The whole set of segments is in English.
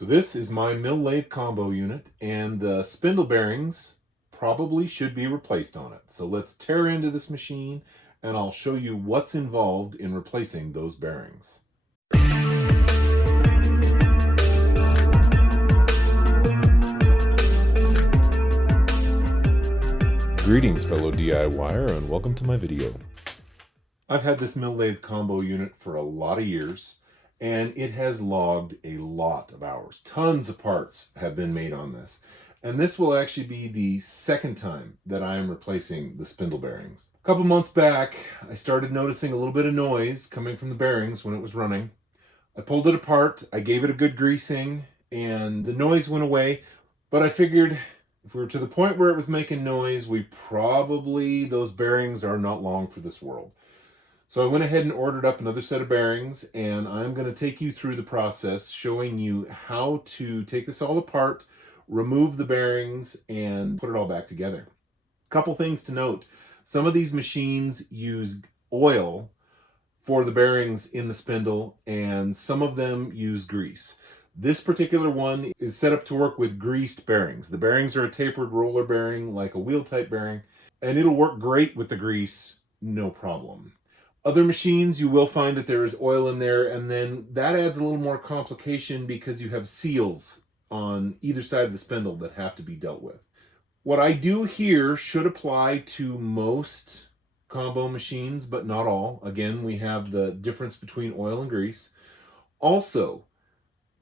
So this is my mill lathe combo unit, and the spindle bearings probably should be replaced on it. So let's tear into this machine and I'll show you what's involved in replacing those bearings. Greetings fellow DIYer, and welcome to my video. I've had this mill lathe combo unit for a lot of years, and it has logged a lot of hours. Tons of parts have been made on this. And this will actually be the second time that I am replacing the spindle bearings. A couple months back, I started noticing a little bit of noise coming from the bearings when it was running. I pulled it apart, I gave it a good greasing, and the noise went away. But I figured if we were to the point where it was making noise, those bearings are not long for this world. So I went ahead and ordered up another set of bearings, and I'm going to take you through the process, showing you how to take this all apart, remove the bearings, and put it all back together. A couple things to note. Some of these machines use oil for the bearings in the spindle, and some of them use grease. This particular one is set up to work with greased bearings. The bearings are a tapered roller bearing, like a wheel type bearing, and it'll work great with the grease, no problem. Other machines, you will find that there is oil in there, and then that adds a little more complication because you have seals on either side of the spindle that have to be dealt with. What I do here should apply to most combo machines, but not all. Again, we have the difference between oil and grease. Also,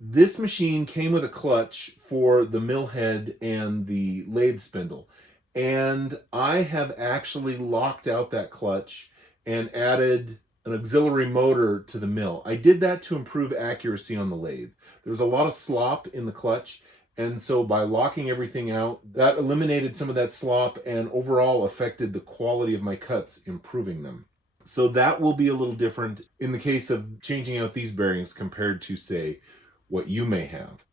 this machine came with a clutch for the mill head and the lathe spindle, and I have actually locked out that clutch and added an auxiliary motor to the mill. I did that to improve accuracy on the lathe. There was a lot of slop in the clutch, and so by locking everything out, that eliminated some of that slop and overall affected the quality of my cuts, improving them. So that will be a little different in the case of changing out these bearings compared to, say, what you may have.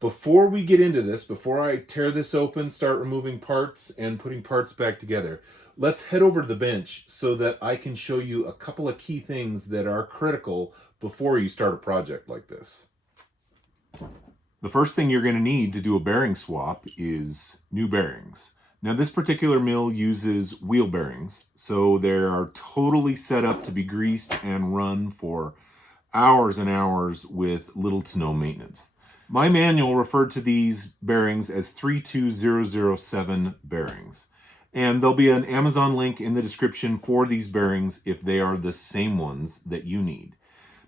Before we get into this, before I tear this open, start removing parts and putting parts back together, let's head over to the bench so that I can show you a couple of key things that are critical before you start a project like this. The first thing you're going to need to do a bearing swap is new bearings. Now this particular mill uses wheel bearings, so they are totally set up to be greased and run for hours and hours with little to no maintenance. My manual referred to these bearings as 32007 bearings. And there'll be an Amazon link in the description for these bearings if they are the same ones that you need.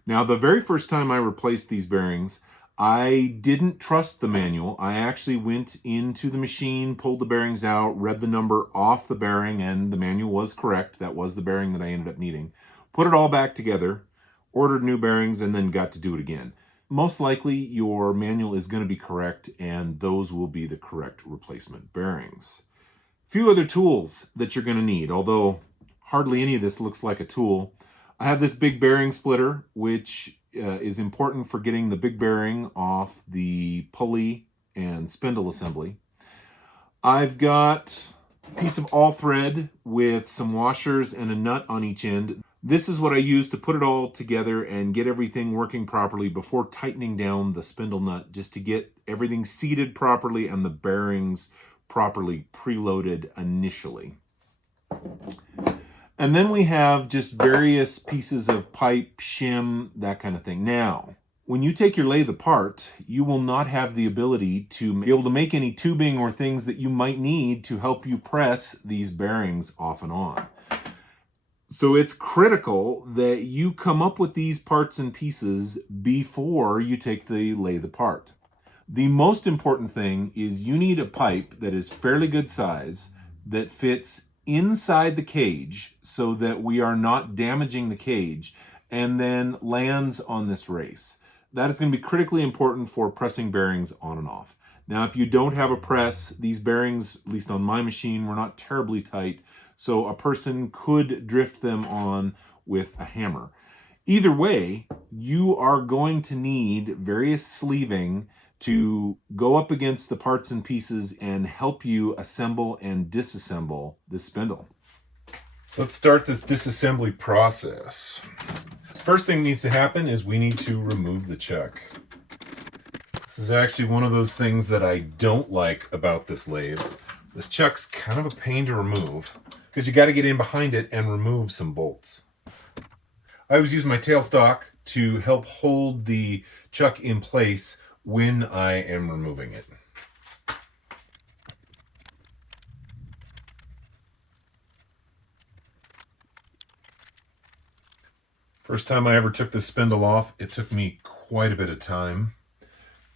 Now, the very first time I replaced these bearings, I didn't trust the manual. I actually went into the machine, pulled the bearings out, read the number off the bearing, and the manual was correct. That was the bearing that I ended up needing. Put it all back together, ordered new bearings, and then got to do it again. Most likely, your manual is going to be correct, and those will be the correct replacement bearings. A few other tools that you're going to need, although hardly any of this looks like a tool. I have this big bearing splitter, which is important for getting the big bearing off the pulley and spindle assembly. I've got a piece of all thread with some washers and a nut on each end. This is what I use to put it all together and get everything working properly before tightening down the spindle nut, just to get everything seated properly and the bearings properly preloaded initially. And then we have just various pieces of pipe, shim, that kind of thing. Now, when you take your lathe apart, you will not have the ability to be able to make any tubing or things that you might need to help you press these bearings off and on. So it's critical that you come up with these parts and pieces before you take the lathe apart. The most important thing is you need a pipe that is fairly good size, that fits inside the cage so that we are not damaging the cage, and then lands on this race. That is going to be critically important for pressing bearings on and off. Now, if you don't have a press, these bearings, at least on my machine, were not terribly tight, so a person could drift them on with a hammer. Either way, you are going to need various sleeving to go up against the parts and pieces and help you assemble and disassemble this spindle. So let's start this disassembly process. First thing that needs to happen is we need to remove the chuck. This is actually one of those things that I don't like about this lathe. This chuck's kind of a pain to remove because you got to get in behind it and remove some bolts. I always use my tailstock to help hold the chuck in place when I am removing it. First time I ever took this spindle off, it took me quite a bit of time.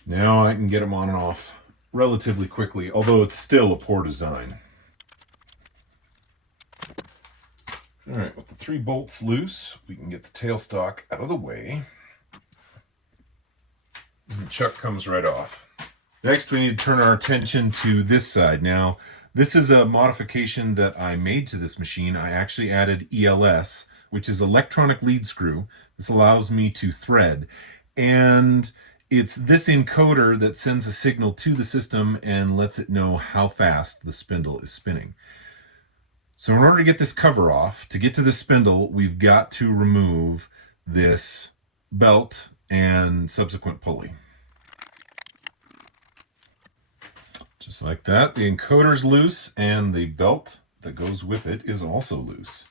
Now I can get them on and off relatively quickly, although it's still a poor design. All right, with the 3 bolts loose, we can get the tailstock out of the way. And the chuck comes right off. Next, we need to turn our attention to this side. Now, this is a modification that I made to this machine. I actually added ELS, which is electronic lead screw. This allows me to thread. And it's this encoder that sends a signal to the system and lets it know how fast the spindle is spinning. So in order to get this cover off, to get to the spindle, we've got to remove this belt and subsequent pulley. Just like that, the encoder's loose and the belt that goes with it is also loose.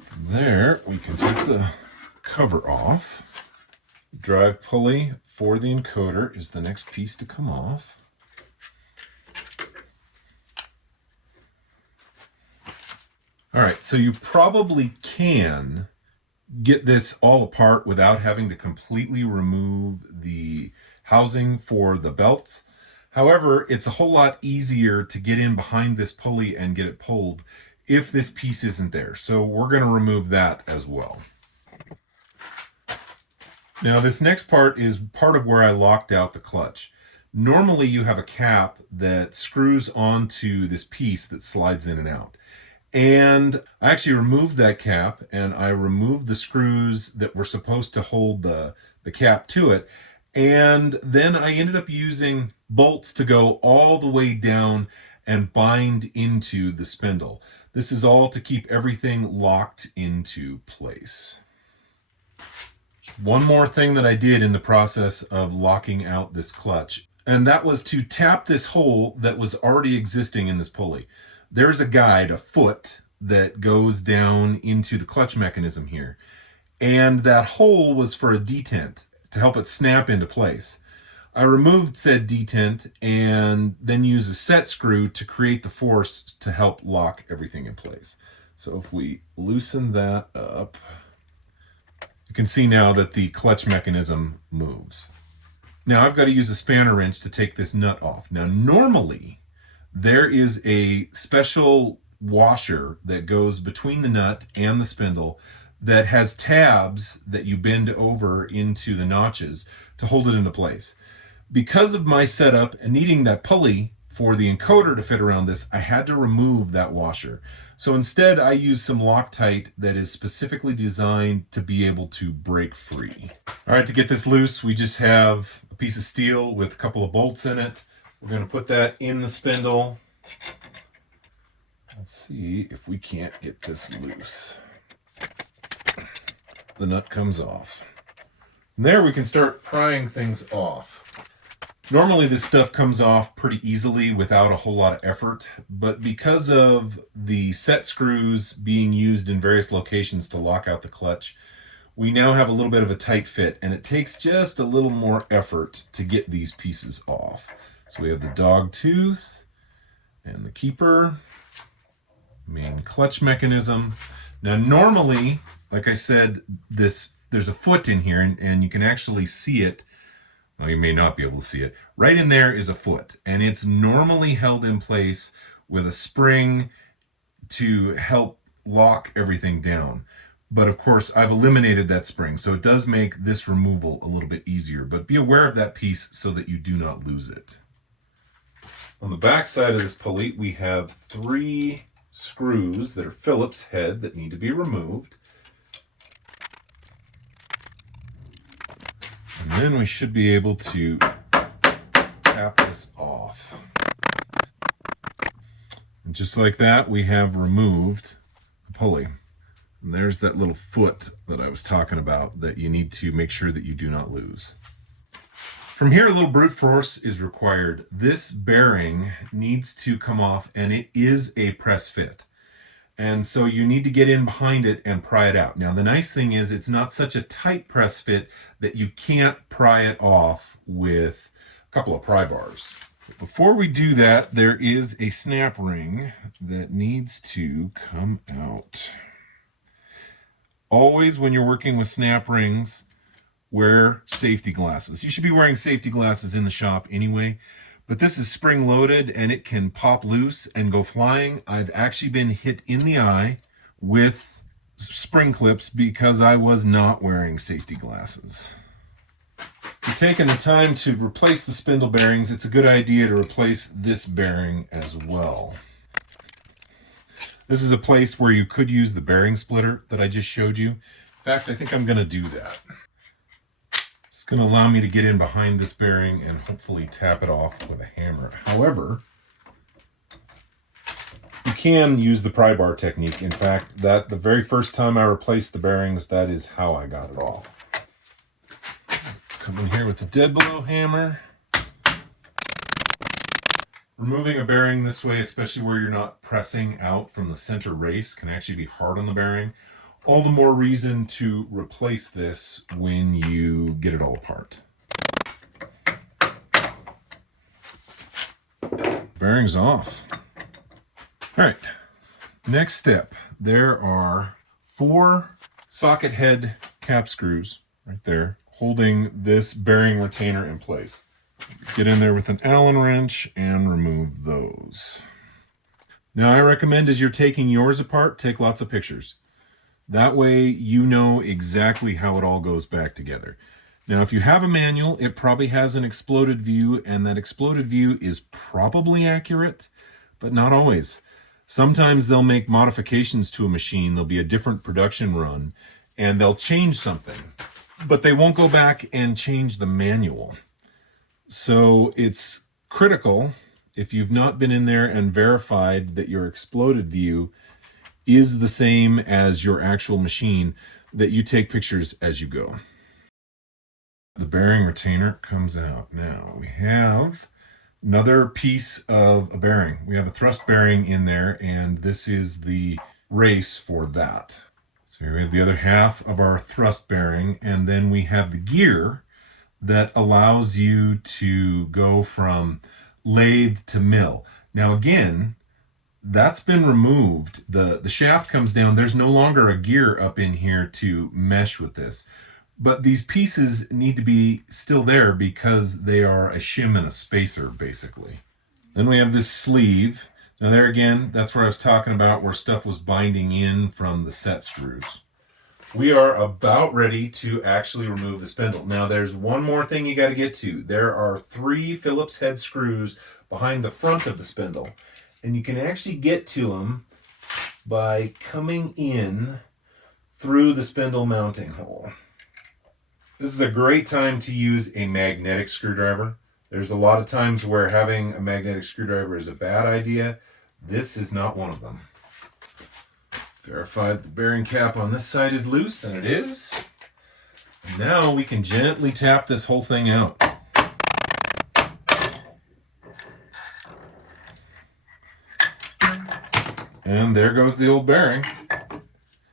From there, we can take the cover off. Drive pulley for the encoder is the next piece to come off. All right, so you probably can get this all apart without having to completely remove the housing for the belts. However, it's a whole lot easier to get in behind this pulley and get it pulled if this piece isn't there. So we're going to remove that as well. Now this next part is part of where I locked out the clutch. Normally you have a cap that screws onto this piece that slides in and out. And I actually removed that cap and I removed the screws that were supposed to hold the cap to it. And then I ended up using bolts to go all the way down and bind into the spindle. This is all to keep everything locked into place. One more thing that I did in the process of locking out this clutch, and that was to tap this hole that was already existing in this pulley. There's a guide, a foot, that goes down into the clutch mechanism here. And that hole was for a detent to help it snap into place. I removed said detent and then used a set screw to create the force to help lock everything in place. So if we loosen that up, you can see now that the clutch mechanism moves. Now I've got to use a spanner wrench to take this nut off. Now normally there is a special washer that goes between the nut and the spindle that has tabs that you bend over into the notches to hold it into place. Because of my setup and needing that pulley for the encoder to fit around this, I had to remove that washer. So instead I use some Loctite that is specifically designed to be able to break free. All right, to get this loose, we just have a piece of steel with a couple of bolts in it. We're going to put that in the spindle. Let's see if we can't get this loose. The nut comes off. And there we can start prying things off. Normally this stuff comes off pretty easily without a whole lot of effort, but because of the set screws being used in various locations to lock out the clutch, we now have a little bit of a tight fit, and it takes just a little more effort to get these pieces off. So we have the dog tooth and the keeper, main clutch mechanism. Now normally, like I said, there's a foot in here and you can actually see it. Well, you may not be able to see it. Right in there is a foot, and it's normally held in place with a spring to help lock everything down. But of course, I've eliminated that spring, so it does make this removal a little bit easier. But be aware of that piece so that you do not lose it. On the back side of this pulley, we have 3 screws that are Phillips head that need to be removed. And then we should be able to tap this off. And just like that, we have removed the pulley. And there's that little foot that I was talking about that you need to make sure that you do not lose. From here, a little brute force is required. This bearing needs to come off, and it is a press fit. And so you need to get in behind it and pry it out. Now, the nice thing is it's not such a tight press fit that you can't pry it off with a couple of pry bars. Before we do that, there is a snap ring that needs to come out. Always when you're working with snap rings, wear safety glasses. You should be wearing safety glasses in the shop anyway, but this is spring loaded and it can pop loose and go flying. I've actually been hit in the eye with spring clips because I was not wearing safety glasses. If you're taking the time to replace the spindle bearings, it's a good idea to replace this bearing as well. This is a place where you could use the bearing splitter that I just showed you. In fact, I think I'm going to do that. It's going to allow me to get in behind this bearing and hopefully tap it off with a hammer. However, you can use the pry bar technique. In fact, the very first time I replaced the bearings, that is how I got it off. Come in here with the dead blow hammer. Removing a bearing this way, especially where you're not pressing out from the center race, can actually be hard on the bearing. All the more reason to replace this when you get it all apart. Bearing's off. All right, next step. There are 4 socket head cap screws right there holding this bearing retainer in place. Get in there with an Allen wrench and remove those. Now I recommend as you're taking yours apart, take lots of pictures. That way you know exactly how it all goes back together. Now if you have a manual, it probably has an exploded view, and that exploded view is probably accurate, but not always. Sometimes they'll make modifications to a machine, there'll be a different production run, and they'll change something, but they won't go back and change the manual. So it's critical, if you've not been in there and verified that your exploded view is the same as your actual machine, that you take pictures as you go. The bearing retainer comes out. Now we have another piece of a bearing. We have a thrust bearing in there, and this is the race for that. So here we have the other half of our thrust bearing, and then we have the gear that allows you to go from lathe to mill. Now again, that's been removed. The shaft comes down. There's no longer a gear up in here to mesh with this. But these pieces need to be still there because they are a shim and a spacer, basically. Then we have this sleeve. Now there again, that's where I was talking about where stuff was binding in from the set screws. We are about ready to actually remove the spindle. Now there's one more thing you got to get to. There are 3 Phillips head screws behind the front of the spindle, and you can actually get to them by coming in through the spindle mounting hole. This is a great time to use a magnetic screwdriver. There's a lot of times where having a magnetic screwdriver is a bad idea. This is not one of them. Verify that the bearing cap on this side is loose, and it is. And now we can gently tap this whole thing out. And there goes the old bearing.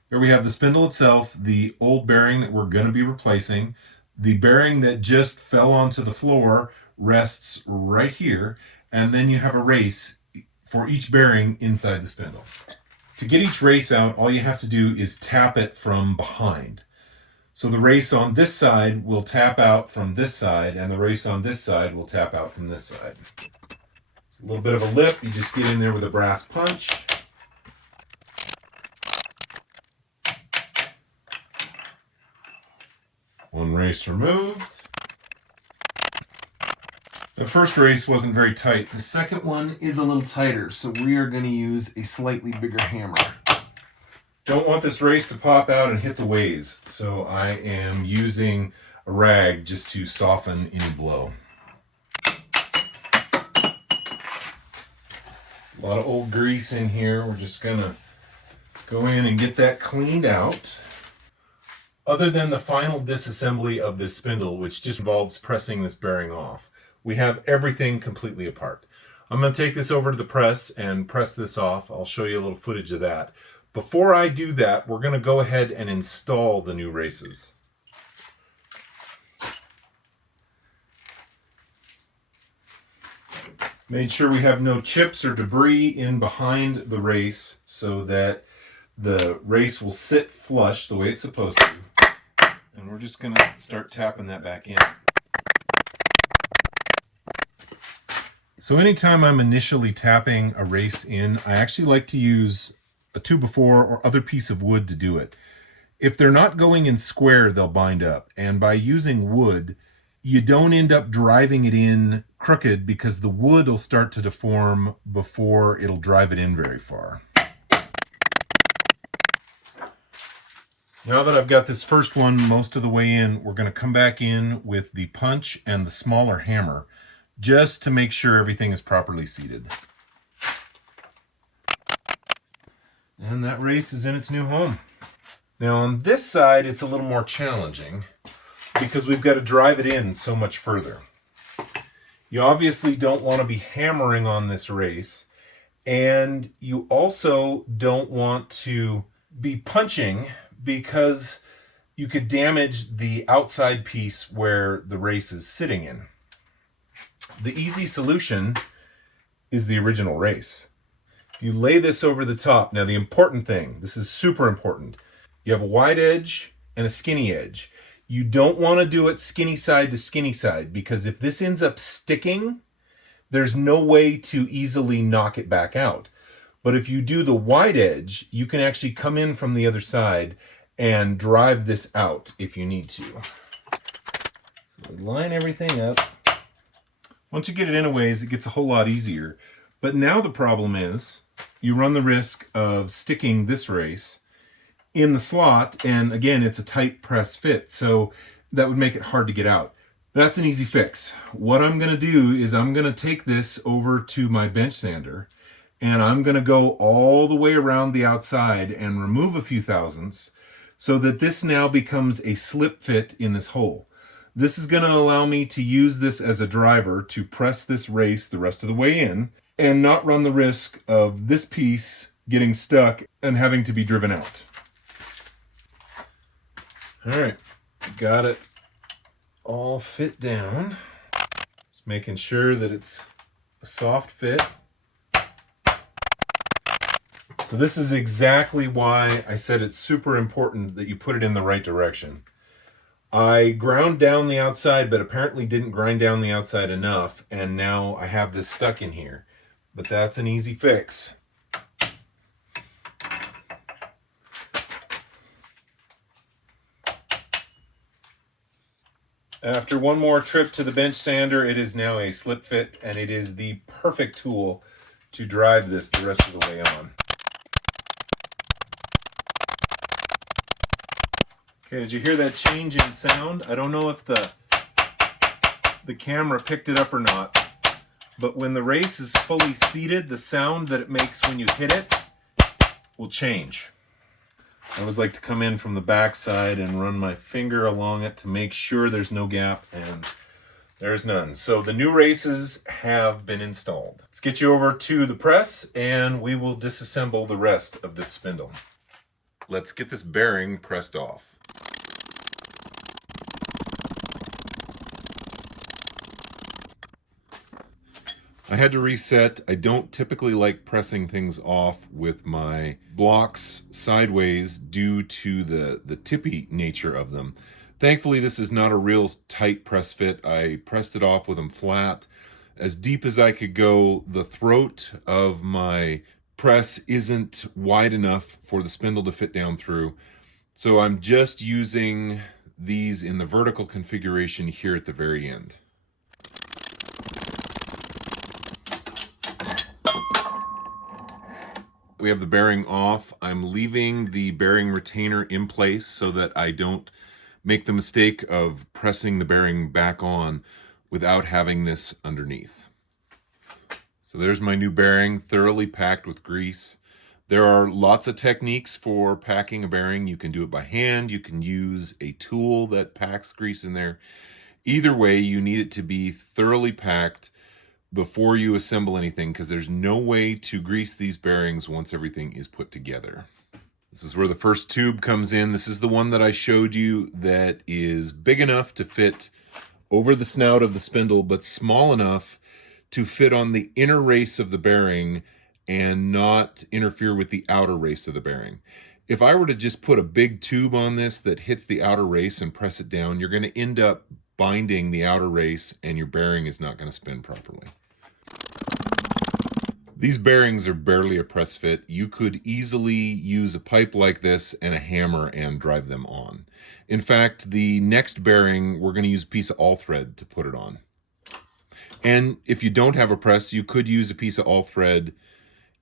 Here we have the spindle itself, the old bearing that we're going to be replacing. The bearing that just fell onto the floor rests right here, and then you have a race for each bearing inside the spindle. To get each race out, all you have to do is tap it from behind. So the race on this side will tap out from this side, and the race on this side will tap out from this side. It's a little bit of a lip. You just get in there with a brass punch. One race removed. The first race wasn't very tight. The second one is a little tighter, so we are going to use a slightly bigger hammer. Don't want this race to pop out and hit the ways, so I am using a rag just to soften any blow. A lot of old grease in here. We're just going to go in and get that cleaned out. Other than the final disassembly of this spindle, which just involves pressing this bearing off, we have everything completely apart. I'm going to take this over to the press and press this off. I'll show you a little footage of that. Before I do that, we're going to go ahead and install the new races. Made sure we have no chips or debris in behind the race so that the race will sit flush the way it's supposed to. And we're just going to start tapping that back in. So anytime I'm initially tapping a race in, I actually like to use a 2x4 or other piece of wood to do it. If they're not going in square, they'll bind up. And by using wood, you don't end up driving it in crooked because the wood will start to deform before it'll drive it in very far. Now that I've got this first one most of the way in, we're going to come back in with the punch and the smaller hammer just to make sure everything is properly seated. And that race is in its new home. Now on this side, it's a little more challenging because we've got to drive it in so much further. You obviously don't want to be hammering on this race, and you also don't want to be punching because you could damage the outside piece where the race is sitting in. The easy solution is the original race. You lay this over the top. Now the important thing, this is super important, you have a wide edge and a skinny edge. You don't want to do it skinny side to skinny side because if this ends up sticking, there's no way to easily knock it back out. But if you do the wide edge, you can actually come in from the other side and drive this out if you need to. So we line everything up. Once you get it in a ways, it gets a whole lot easier. But now the problem is you run the risk of sticking this race in the slot, and again, it's a tight press fit, so that would make it hard to get out. That's an easy fix. What I'm going to do is I'm going to take this over to my bench sander, and I'm going to go all the way around the outside and remove a few thousandths so that this now becomes a slip fit in this hole. This is going to allow me to use this as a driver to press this race the rest of the way in and not run the risk of this piece getting stuck and having to be driven out. All right, got it all fit down. Just making sure that it's a soft fit. So this is exactly why I said it's super important that you put it in the right direction. I ground down the outside, but apparently didn't grind down the outside enough, and now I have this stuck in here. But that's an easy fix. After one more trip to the bench sander, it is now a slip fit, and it is the perfect tool to drive this the rest of the way on. Okay, did you hear that change in sound? I don't know if the camera picked it up or not, but when the race is fully seated, the sound that it makes when you hit it will change. I always like to come in from the back side and run my finger along it to make sure there's no gap, and there's none. So the new races have been installed. Let's get you over to the press and we will disassemble the rest of this spindle. Let's get this bearing pressed off. I had to reset. I don't typically like pressing things off with my blocks sideways due to the tippy nature of them. Thankfully, this is not a real tight press fit. I pressed it off with them flat. As deep as I could go, the throat of my press isn't wide enough for the spindle to fit down through. So I'm just using these in the vertical configuration here at the very end. We have the bearing off. I'm leaving the bearing retainer in place so that I don't make the mistake of pressing the bearing back on without having this underneath. So there's my new bearing, thoroughly packed with grease. There are lots of techniques for packing a bearing. You can do it by hand. You can use a tool that packs grease in there. Either way, you need it to be thoroughly packed before you assemble anything, because there's no way to grease these bearings once everything is put together. This is where the first tube comes in. This is the one that I showed you that is big enough to fit over the snout of the spindle, but small enough to fit on the inner race of the bearing and not interfere with the outer race of the bearing. If I were to just put a big tube on this that hits the outer race and press it down, you're going to end up binding the outer race and your bearing is not going to spin properly. These bearings are barely a press fit. You could easily use a pipe like this and a hammer and drive them on. In fact, the next bearing, we're going to use a piece of all thread to put it on. And if you don't have a press, you could use a piece of all thread,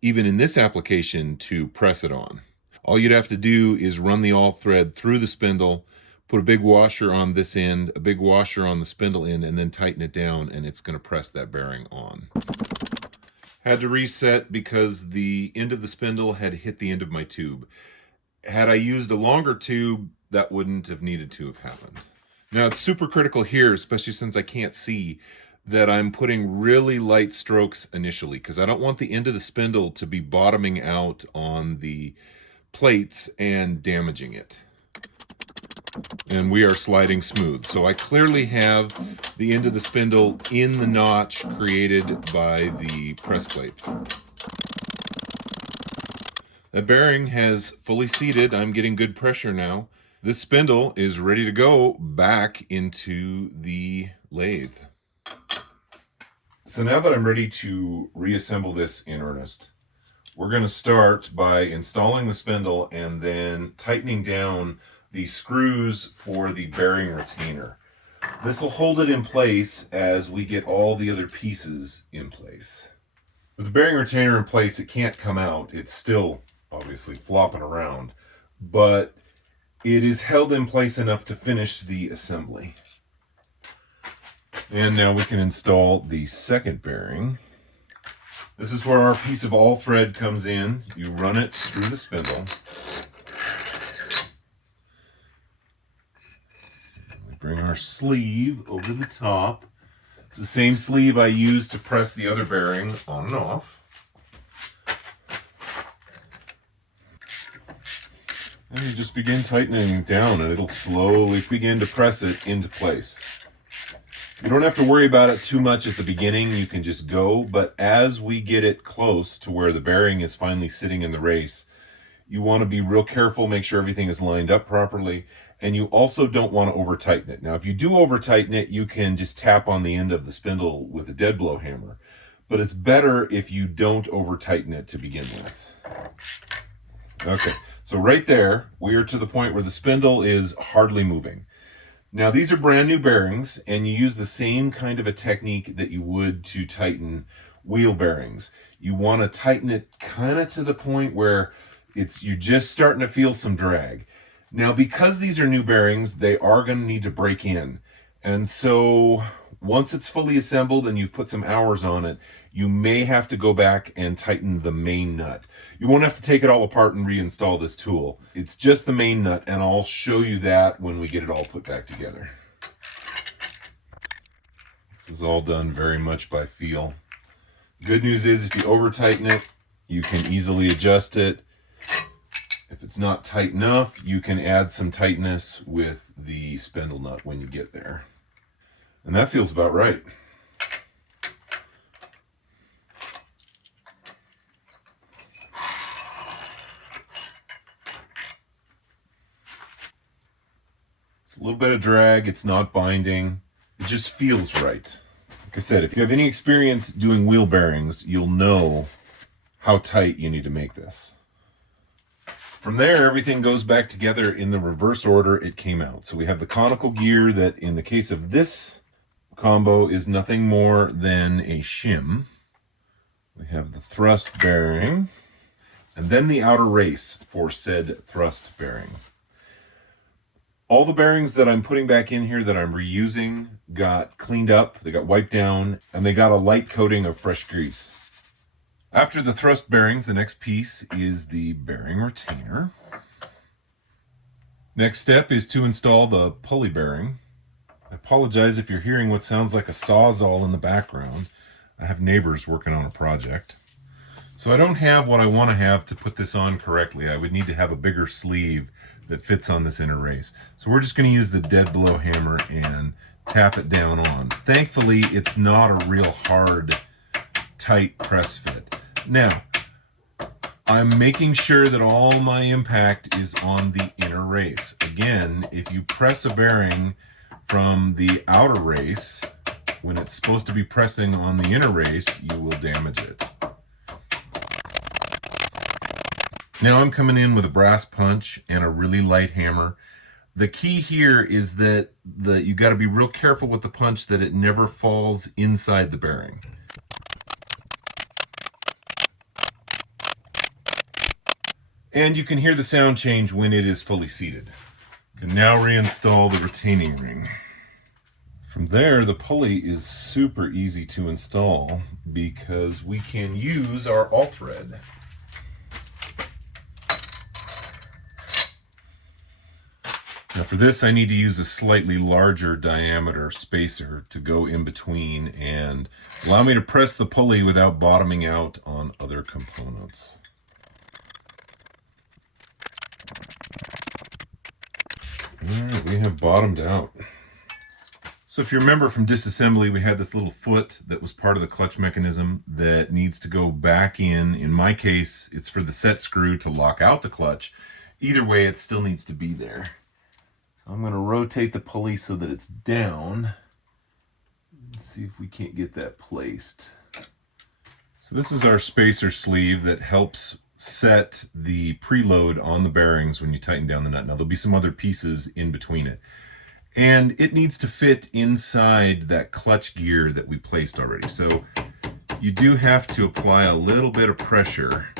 even in this application, to press it on. All you'd have to do is run the all thread through the spindle, put a big washer on this end, a big washer on the spindle end, and then tighten it down, and it's going to press that bearing on. Had to reset because the end of the spindle had hit the end of my tube. Had I used a longer tube, that wouldn't have needed to have happened. Now it's super critical here, especially since I can't see, that I'm putting really light strokes initially, because I don't want the end of the spindle to be bottoming out on the plates and damaging it. And we are sliding smooth. So I clearly have the end of the spindle in the notch created by the press plates. The bearing has fully seated. I'm getting good pressure now. This spindle is ready to go back into the lathe. So now that I'm ready to reassemble this in earnest, we're going to start by installing the spindle and then tightening down the screws for the bearing retainer. This will hold it in place as we get all the other pieces in place. With the bearing retainer in place, it can't come out. It's still obviously flopping around, but it is held in place enough to finish the assembly. And now we can install the second bearing. This is where our piece of all thread comes in. You run it through the spindle. We bring our sleeve over the top. It's the same sleeve I used to press the other bearing on and off. And you just begin tightening down and it'll slowly begin to press it into place. You don't have to worry about it too much at the beginning. You can just go, but as we get it close to where the bearing is finally sitting in the race, you want to be real careful, make sure everything is lined up properly, and you also don't want to over tighten it. Now, if you do over tighten it, you can just tap on the end of the spindle with a dead blow hammer, but it's better if you don't over tighten it to begin with. Okay, so right there, we are to the point where the spindle is hardly moving. Now, these are brand new bearings, and you use the same kind of a technique that you would to tighten wheel bearings. You want to tighten it kind of to the point where you're just starting to feel some drag. Now, because these are new bearings, they are going to need to break in. And so once it's fully assembled and you've put some hours on it, you may have to go back and tighten the main nut. You won't have to take it all apart and reinstall this tool. It's just the main nut, and I'll show you that when we get it all put back together. This is all done very much by feel. Good news is if you over tighten it, you can easily adjust it. If it's not tight enough, you can add some tightness with the spindle nut when you get there. And that feels about right. It's a little bit of drag, it's not binding, it just feels right. Like I said, if you have any experience doing wheel bearings, you'll know how tight you need to make this. From there, everything goes back together in the reverse order it came out. So we have the conical gear that, in the case of this combo, is nothing more than a shim. We have the thrust bearing, and then the outer race for said thrust bearing. All the bearings that I'm putting back in here that I'm reusing got cleaned up, they got wiped down, and they got a light coating of fresh grease. After the thrust bearings, the next piece is the bearing retainer. Next step is to install the pulley bearing. I apologize if you're hearing what sounds like a sawzall in the background. I have neighbors working on a project. So I don't have what I want to have to put this on correctly. I would need to have a bigger sleeve that fits on this inner race. So we're just going to use the dead blow hammer and tap it down on. Thankfully, it's not a real hard, tight press fit. Now, I'm making sure that all my impact is on the inner race. Again, if you press a bearing from the outer race, when it's supposed to be pressing on the inner race, you will damage it. Now I'm coming in with a brass punch and a really light hammer. The key here is that you got to be real careful with the punch that it never falls inside the bearing. And you can hear the sound change when it is fully seated. You can now reinstall the retaining ring. From there, the pulley is super easy to install because we can use our all thread. Now for this, I need to use a slightly larger diameter spacer to go in between and allow me to press the pulley without bottoming out on other components. All right, we have bottomed out. So if you remember from disassembly, we had this little foot that was part of the clutch mechanism that needs to go back in. In my case, it's for the set screw to lock out the clutch. Either way, it still needs to be there. So I'm going to rotate the pulley so that it's down. Let's see if we can't get that placed. So this is our spacer sleeve that helps set the preload on the bearings when you tighten down the nut. Now there'll be some other pieces in between it. And it needs to fit inside that clutch gear that we placed already. So you do have to apply a little bit of pressure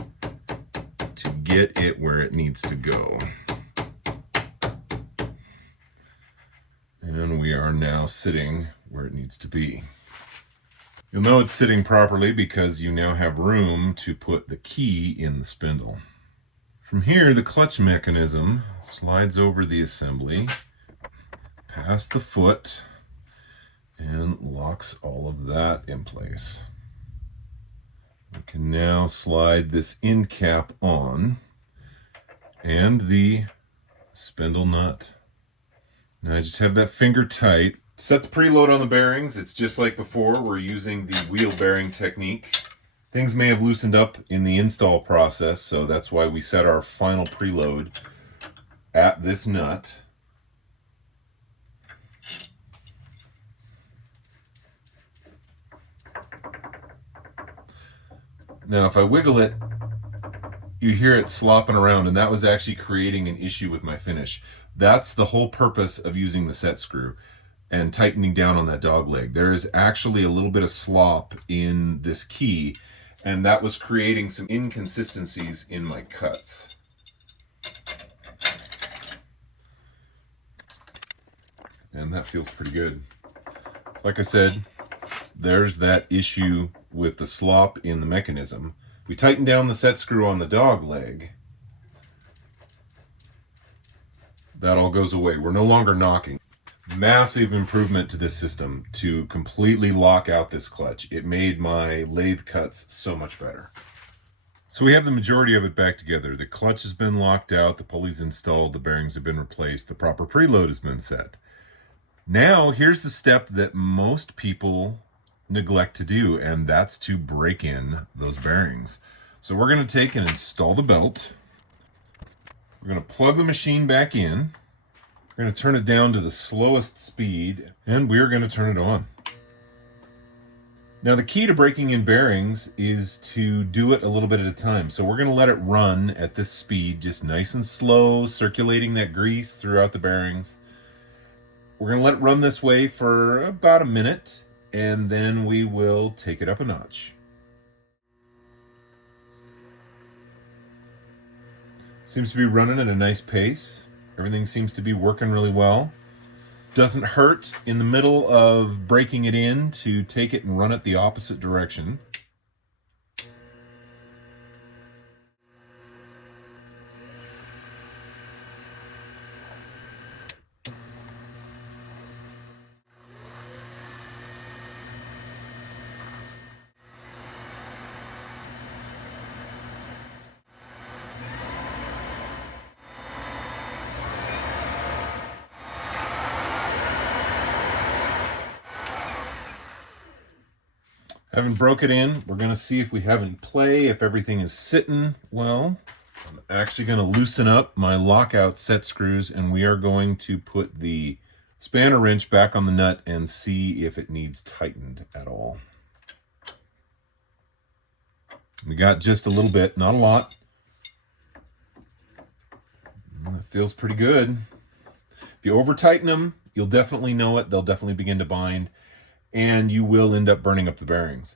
to get it where it needs to go. And we are now sitting where it needs to be. You'll know it's sitting properly because you now have room to put the key in the spindle. From here, the clutch mechanism slides over the assembly, past the foot, and locks all of that in place. We can now slide this end cap on and the spindle nut. Now I just have that finger tight. Set the preload on the bearings. It's just like before. We're using the wheel bearing technique. Things may have loosened up in the install process, so that's why we set our final preload at this nut. Now if I wiggle it, you hear it slopping around, and that was actually creating an issue with my finish. That's the whole purpose of using the set screw and tightening down on that dog leg. There is actually a little bit of slop in this key, and that was creating some inconsistencies in my cuts. And that feels pretty good. Like I said, there's that issue with the slop in the mechanism. If we tighten down the set screw on the dog leg, that all goes away. We're no longer knocking. Massive improvement to this system to completely lock out this clutch. It made my lathe cuts so much better. So we have the majority of it back together. The clutch has been locked out, the pulley's installed, the bearings have been replaced, the proper preload has been set. Now here's the step that most people neglect to do, and that's to break in those bearings. So we're going to take and install the belt. We're going to plug the machine back in. We're going to turn it down to the slowest speed, and we're going to turn it on. Now the key to breaking in bearings is to do it a little bit at a time. So we're going to let it run at this speed, just nice and slow, circulating that grease throughout the bearings. We're going to let it run this way for about a minute, and then we will take it up a notch. Seems to be running at a nice pace. Everything seems to be working really well. Doesn't hurt in the middle of breaking it in to take it and run it the opposite direction. Haven't broke it in. We're going to see if we have any play, if everything is sitting well. I'm actually going to loosen up my lockout set screws, and we are going to put the spanner wrench back on the nut and see if it needs tightened at all. We got just a little bit, not a lot. That feels pretty good. If you over tighten them, you'll definitely know it. They'll definitely begin to bind, and you will end up burning up the bearings.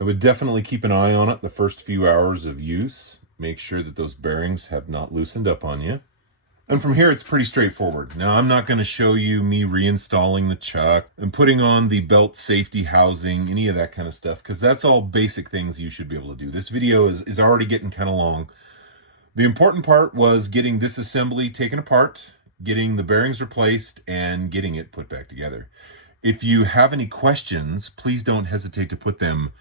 I would definitely keep an eye on it the first few hours of use. Make sure that those bearings have not loosened up on you. And from here, it's pretty straightforward. Now, I'm not going to show you me reinstalling the chuck and putting on the belt safety housing, any of that kind of stuff, because that's all basic things you should be able to do. This video is already getting kind of long. The important part was getting this assembly taken apart, getting the bearings replaced, and getting it put back together. If you have any questions, please don't hesitate to put them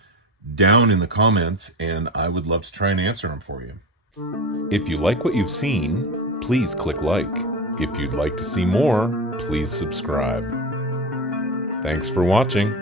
down in the comments, and I would love to try and answer them for you. If you like what you've seen, please click like. If you'd like to see more, please subscribe. Thanks for watching.